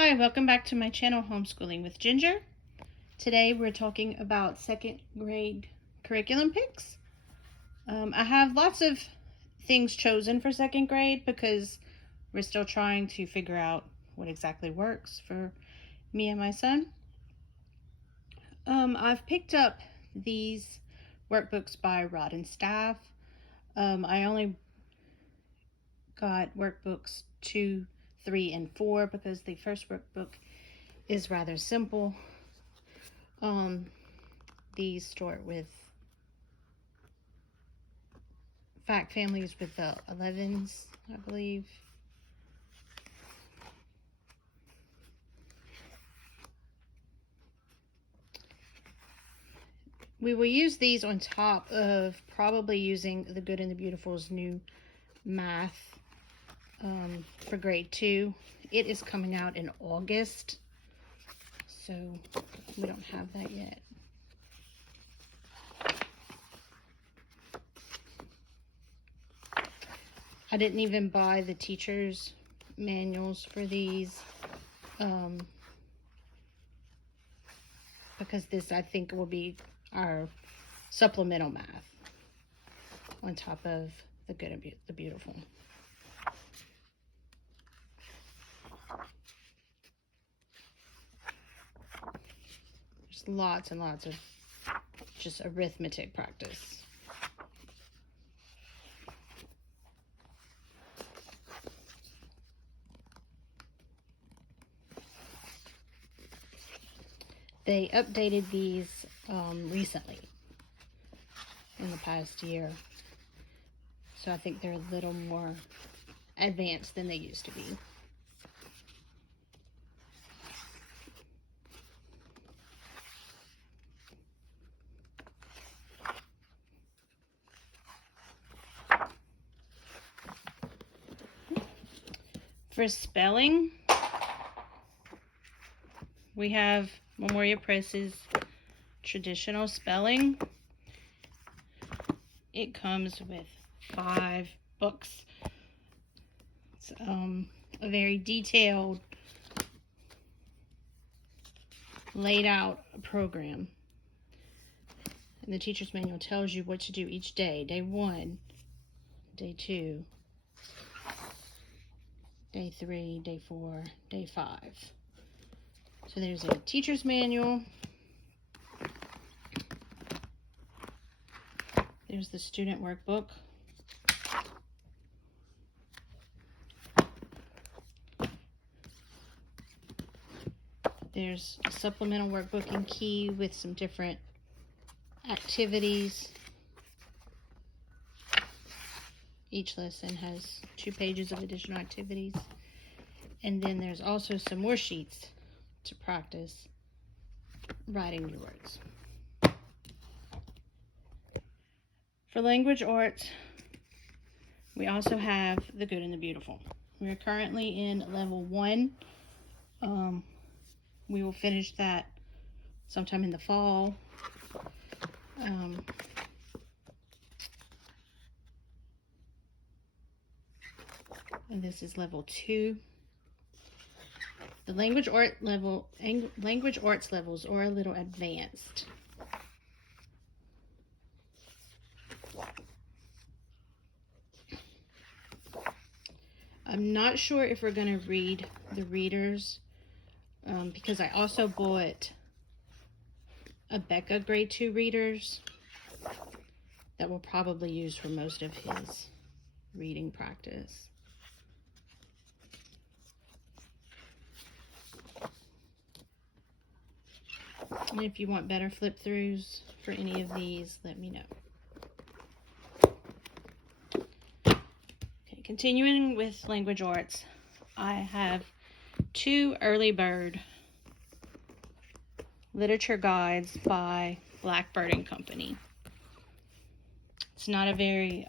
Hi, welcome back to my channel, Homeschooling with Ginger. Today we're talking about second grade curriculum picks. I have lots of things chosen for second grade because we're still trying to figure out what exactly works for me and my son. I've picked up these workbooks by Rod and Staff. I only got workbooks 2, 3, and 4 because the first workbook is rather simple. These start with fact families with the 11s, I believe. We will use these on top of probably using the Good and the Beautiful's new math for grade 2. It is coming out in August, so we don't have that yet. I didn't even buy the teacher's manuals for these because this, I think, will be our supplemental math on top of the Good and the Beautiful. There's lots and lots of just arithmetic practice. They updated these recently in the past year, so I think they're a little more advanced than they used to be. For spelling, we have Memoria Press's Traditional Spelling. It comes with 5 books. It's a very detailed, laid out program. And the teacher's manual tells you what to do each day. Day 1, day 2, day 3, day 4, day 5. So there's a teacher's manual. There's the student workbook. There's a supplemental workbook in Key with some different activities. Each lesson has 2 pages of additional activities. And then there's also some more sheets to practice writing new words. For language arts, we also have the Good and the Beautiful. We are currently in level 1. We will finish that sometime in the fall. And this is level 2. The language arts levels are a little advanced. I'm not sure if we're going to read the readers because I also bought a Becca grade 2 readers that we'll probably use for most of his reading practice. And if you want better flip throughs for any of these, let me know. Okay, continuing with language arts, I have 2 early bird literature guides by Blackbird Company. It's not a very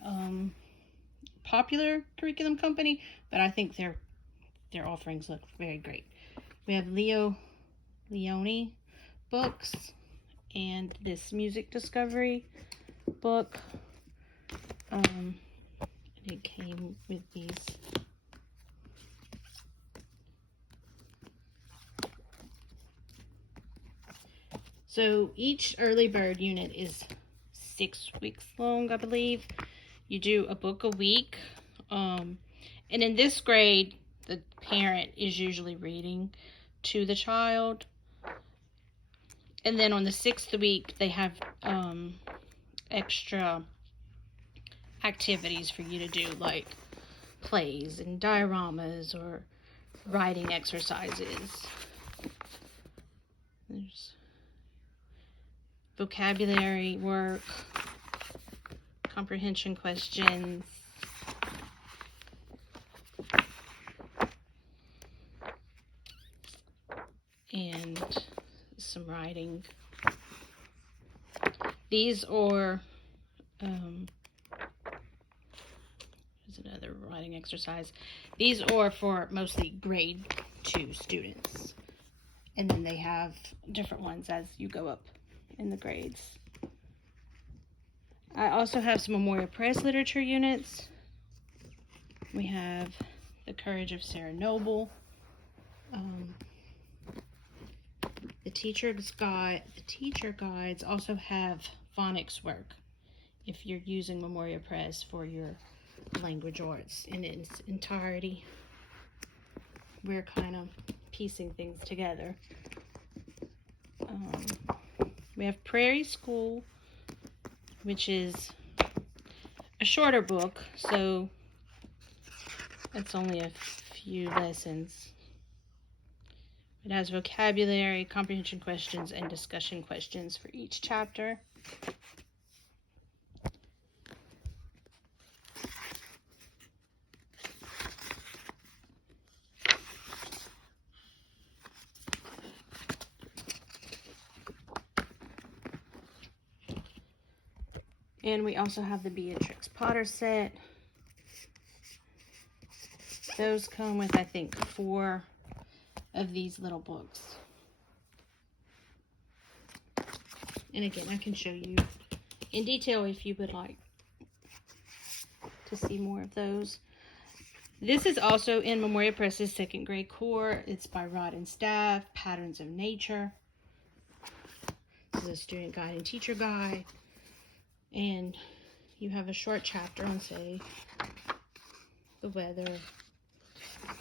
popular curriculum company, but I think their offerings look very great. We have Leone books and this music discovery book. It came with these So each early bird unit is 6 weeks long, I believe. You do a book a week. And in this grade, the parent is usually reading to the child. And then on the 6th week, they have extra activities for you to do, like plays and dioramas or writing exercises. There's vocabulary work, comprehension questions, and some writing. These are there's another writing exercise. These are for mostly grade 2 students, and then they have different ones as you go up in the grades. I also have some Memoria Press literature units. We have The Courage of Sarah Noble, the teacher guides also have phonics work if you're using Memoria Press for your language arts in its entirety. We're kind of piecing things together. We have Prairie School, which is a shorter book, so it's only a few lessons. It has vocabulary, comprehension questions, and discussion questions for each chapter. And we also have the Beatrix Potter set. Those come with, I think, 4 of these little books. And again, I can show you in detail if you would like to see more of those. This is also in Memoria Press's 2nd grade core. It's by Rod and Staff, Patterns of Nature. This is a student guide and teacher guide. And you have a short chapter on, say, the weather.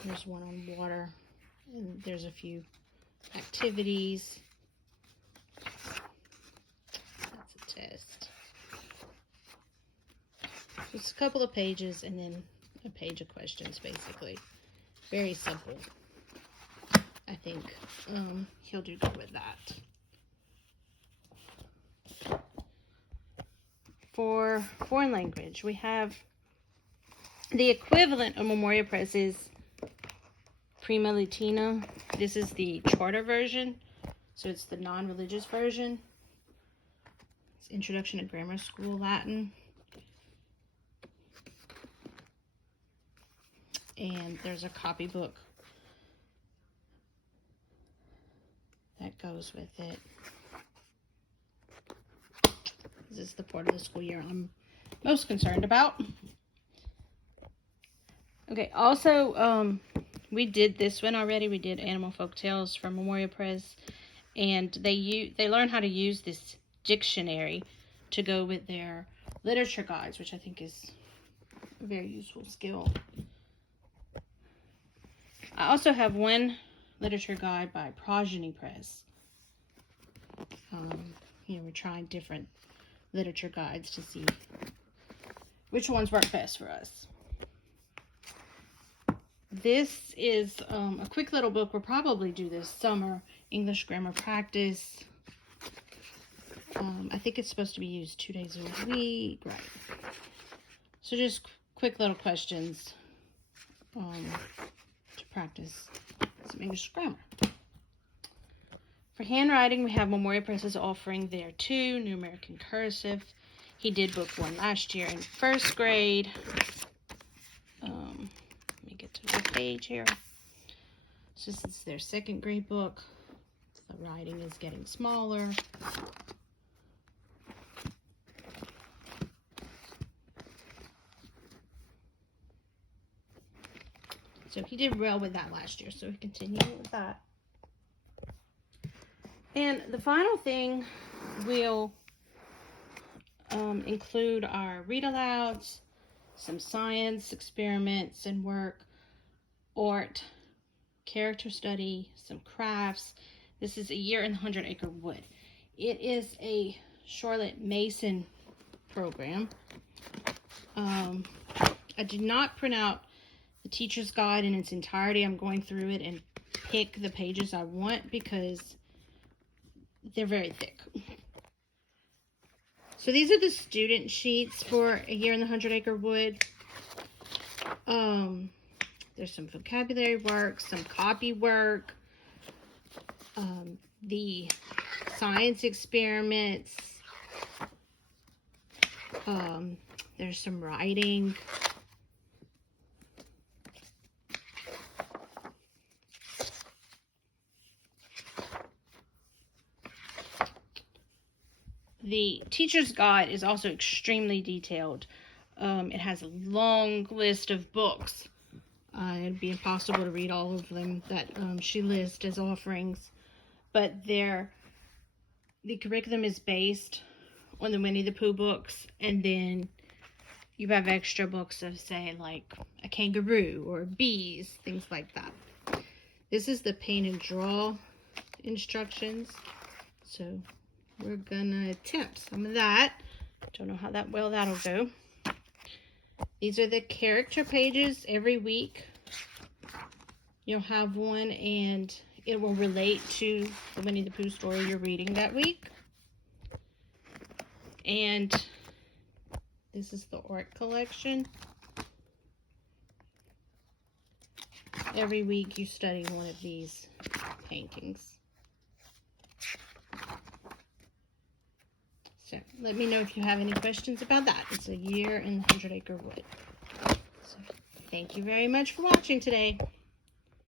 There's one on water. And there's a few activities. That's a test. Just a couple of pages and then a page of questions, basically. Very simple. I think he'll do good with that. For foreign language, we have the equivalent of Memoria Press's Prima Latina. This is the charter version, so it's the non-religious version. It's Introduction to Grammar School Latin. And there's a copybook that goes with it. This is the part of the school year I'm most concerned about. Okay, also, we did this one already. We did Animal Folk Tales from Memoria Press, and they learn how to use this dictionary to go with their literature guides, which I think is a very useful skill. I also have one literature guide by Progeny Press. We're trying different literature guides to see which ones work best for us. This is a quick little book. We'll probably do this summer. English grammar practice. I think it's supposed to be used 2 days a week. Right. So just quick little questions to practice some English grammar. For handwriting, we have Memoria Press is offering their 2 New American Cursive. He did book 1 last year in 1st grade. Let me get to the page here. So this is their 2nd grade book. The writing is getting smaller. So he did well with that last year, so we continue with that. And the final thing will include our read-alouds, some science experiments and work, art, character study, some crafts. This is a year in the 100-acre wood. It is a Charlotte Mason program. I did not print out the teacher's guide in its entirety. I'm going through it and pick the pages I want because they're very thick. So these are the student sheets for a year in the 100-acre wood. There's some vocabulary work, some copy work, the science experiments. There's some writing. The teacher's guide is also extremely detailed. It has a long list of books. It'd be impossible to read all of them that she lists as offerings. But the curriculum is based on the Winnie the Pooh books, and then you have extra books of, say, like a kangaroo or bees, things like that. This is the paint and draw instructions. So we're gonna attempt some of that. Don't know how well that'll go. These are the character pages. Every week you'll have one, and it will relate to the Winnie the Pooh story you're reading that week. And this is the art collection. Every week you study one of these paintings. So let me know if you have any questions about that. It's a year in the 100-acre wood. So thank you very much for watching today.